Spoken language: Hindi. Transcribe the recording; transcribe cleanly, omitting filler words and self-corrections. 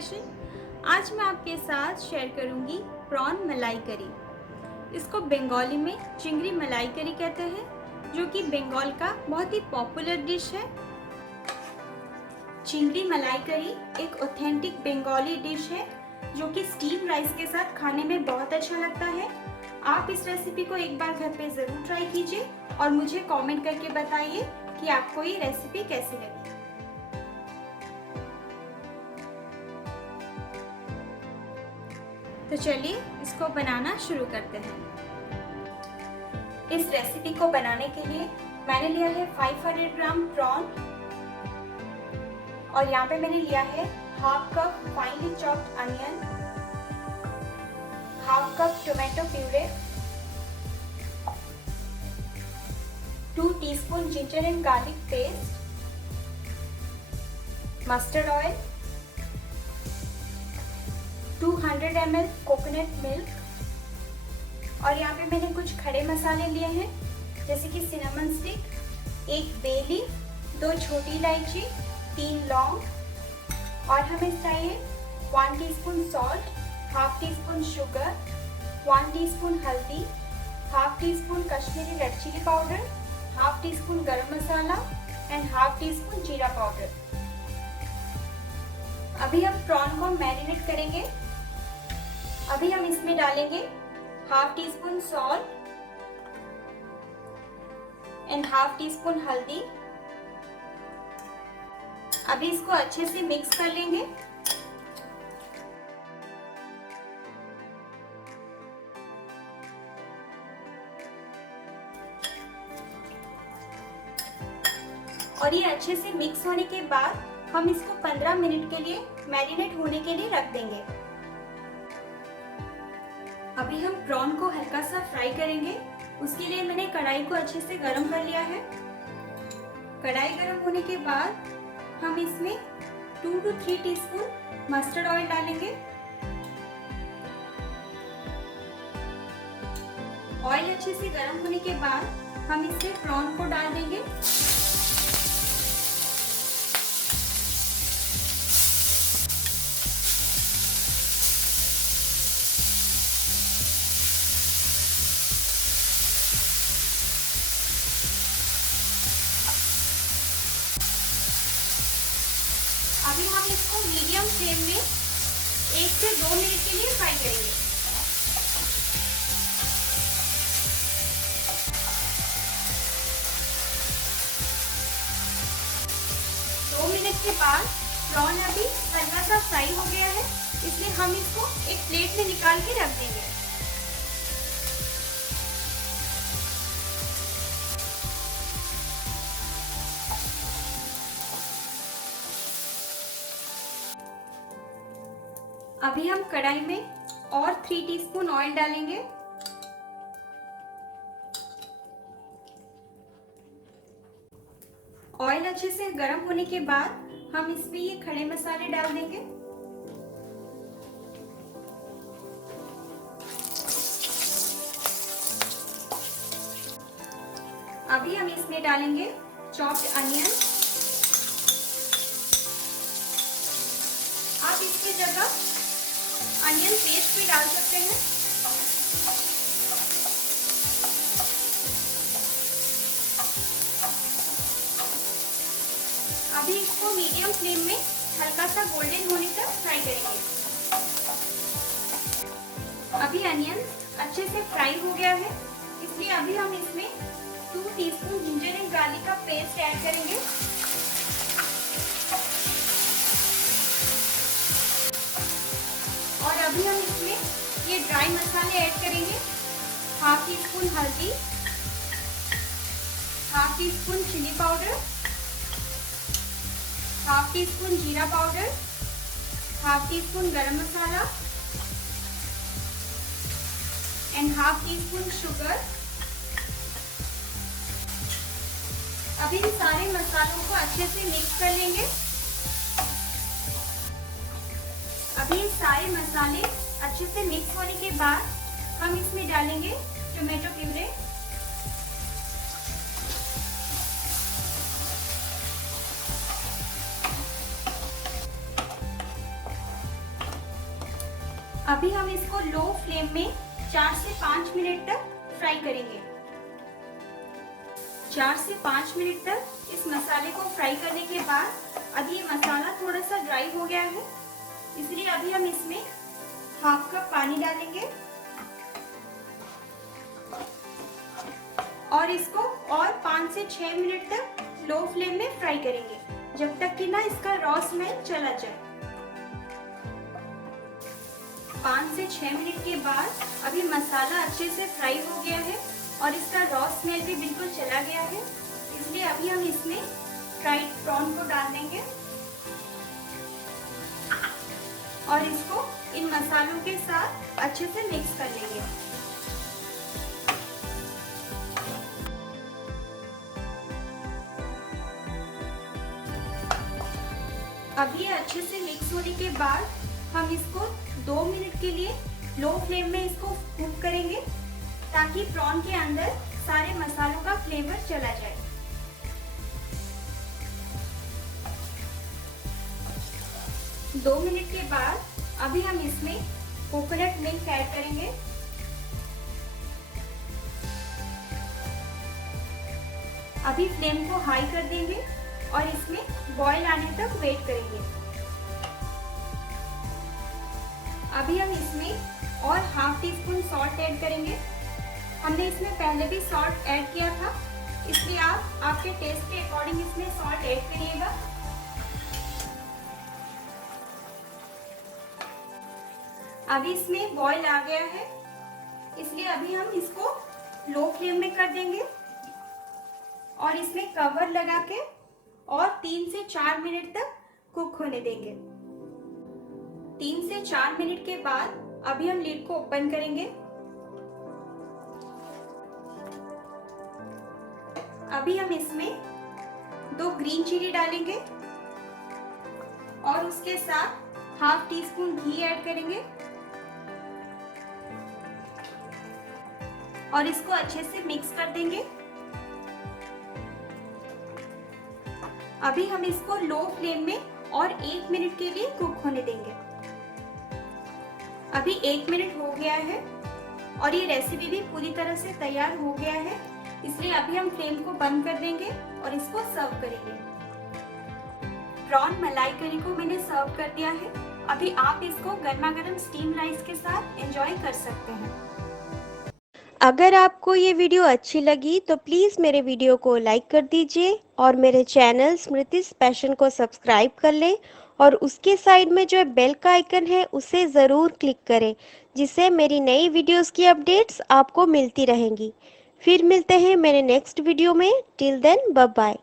फैशन। आज मैं आपके साथ शेयर करूंगी प्रॉन मलाई करी। इसको बंगाली में चिंगड़ी मलाई करी कहते हैं, जो कि बंगाल का बहुत ही पॉपुलर डिश है। चिंगड़ी मलाई करी एक ऑथेंटिक बंगाली डिश है जो कि स्टीम राइस के साथ खाने में बहुत अच्छा लगता है। आप इस रेसिपी को एक बार घर पे ज़रूर ट्राई कीजिए और मुझे कमेंट करके बताइए कि आपको ये रेसिपी कैसी लगी। तो चलिए इसको बनाना शुरू करते हैं। इस रेसिपी को बनाने के लिए मैंने लिया है 500 ग्राम प्रॉन और यहाँ पे मैंने लिया है half cup finally chopped onion, half cup tomato puree, 2 teaspoon ginger and garlic paste, mustard oil, 200 ml coconut milk और यहाँ पे मैंने कुछ खड़े मसाले लिए हैं जैसे कि सिनेमन स्टिक, 1 बे लीफ, 2 छोटी इलायची, 3 लौंग और हमें चाहिए 1 teaspoon salt, half teaspoon sugar, 1 teaspoon हल्दी, half teaspoon Kashmiri red chilli powder, half teaspoon garam masala and half teaspoon जीरा पाउडर। अभी हम प्रॉन को मैरिनेट करेंगे। अभी हम इसमें डालेंगे half tea spoon salt and half teaspoon हल्दी। अभी इसको अच्छे से मिक्स कर लेंगे। और ये अच्छे से मिक्स होने के बाद हम इसको 15 मिनट के लिए मैरिनेट होने के लिए रख देंगे। अभी हम प्रॉन को हल्का सा फ्राई करेंगे। उसके लिए मैंने कढ़ाई को अच्छे से गरम कर लिया है। कढ़ाई गरम होने के बाद हम इसमें 2 to 3 टीस्पून मस्टर्ड ऑयल डालेंगे। ऑयल अच्छे से गरम होने के बाद हम इसमें प्रॉन को डाल देंगे। अभी हम इसको मीडियम फ्लेम में 1 से 2 मिनट के लिए फ्राई करेंगे। दो मिनट के बाद प्रॉन अभी हल्का सा फ्राई हो गया है, इसलिए हम इसको एक प्लेट में निकाल के रख देंगे। अभी हम कढ़ाई में और 3 टीस्पून ऑयल डालेंगे। ऑयल अच्छे से गर्म होने के बाद हम इसमें ये खड़े मसाले डाल देंगे। अभी हम इसमें डालेंगे चॉप्ड अनियन। आप इसकी जगह अनियन पेस्ट भी डाल सकते हैं। अभी इसको मीडियम फ्लेम में हल्का सा गोल्डन होने तक फ्राई करेंगे। अभी अनियन अच्छे से फ्राई हो गया है, इसलिए अभी हम इसमें 2 टीस्पून जिंजर एंड गार्लिक का पेस्ट ऐड करेंगे। और अभी हम इसमें ये ड्राई मसाले ऐड करेंगे। हाफ टी स्पून हल्दी, half teaspoon chilli powder, half teaspoon जीरा powder, half teaspoon garam masala and half teaspoon sugar. अभी इन सारे मसालों को अच्छे से मिक्स कर लेंगे। अभी ये सारे मसाले अच्छे से मिक्स होने के बाद हम इसमें डालेंगे टोमेटो प्यूरे। अभी हम इसको लो फ्लेम में 4 से 5 मिनट तक फ्राई करेंगे। 4 से 5 मिनट तक इस मसाले को फ्राई करने के बाद अभी ये मसाला थोड़ा सा ड्राई हो गया है, इसलिए अभी हम इसमें हाफ कप पानी डालेंगे और इसको और 5 से 6 मिनट तक लो फ्लेम में फ्राई करेंगे, जब तक कि ना इसका रॉ स्मेल चला जाए। 5 से 6 मिनट के बाद अभी मसाला अच्छे से फ्राई हो गया है और इसका रॉ स्मेल भी बिल्कुल चला गया है, इसलिए अभी हम इसमें फ्राइड प्रॉन को डाल देंगे और इसको इन मसालों के साथ अच्छे से मिक्स कर लेंगे। अभी ये अच्छे से मिक्स होने के बाद हम इसको 2 मिनट के लिए लो फ्लेम में इसको कुक करेंगे, ताकि प्रॉन के अंदर सारे मसालों का फ्लेवर चला जाए। दो मिनट के बाद अभी हम इसमें कोकोनट मिल्क ऐड करेंगे। अभी फ्लेम को हाई कर देंगे और इसमें बॉयल आने तक वेट करेंगे। अभी हम इसमें और half tea spoon salt add करेंगे। हमने इसमें पहले भी सॉल्ट ऐड किया था, इसलिए आप आपके टेस्ट के अकॉर्डिंग इसमें सॉल्ट ऐड करिएगा। अभी इसमें बॉयल आ गया है, इसलिए अभी हम इसको लो फ्लेम में कर देंगे और इसमें कवर लगा के और 3 से 4 मिनट तक कुक होने देंगे। 3 से 4 मिनट के बाद अभी हम लिड को ओपन करेंगे। अभी हम इसमें 2 ग्रीन चिली डालेंगे और उसके साथ हाफ टी स्पून घी ऐड करेंगे और इसको अच्छे से मिक्स कर देंगे। अभी हम इसको लो फ्लेम में और 1 मिनट के लिए कुक होने देंगे। अभी 1 मिनट हो गया है और ये रेसिपी भी पूरी तरह से तैयार हो गया है, इसलिए अभी हम फ्लेम को बंद कर देंगे और इसको सर्व करेंगे। प्रॉन मलाई करी को मैंने सर्व कर दिया है। अभी आप इसको गर्मा गर्म स्टीम राइस के साथ एंजॉय कर सकते हैं। अगर आपको ये वीडियो अच्छी लगी तो प्लीज़ मेरे वीडियो को लाइक कर दीजिए और मेरे चैनल स्मृतिस पैशन को सब्सक्राइब कर लें और उसके साइड में जो बेल का आइकन है उसे ज़रूर क्लिक करें, जिससे मेरी नई वीडियोस की अपडेट्स आपको मिलती रहेंगी। फिर मिलते हैं मेरे नेक्स्ट वीडियो में। Till then bye bye.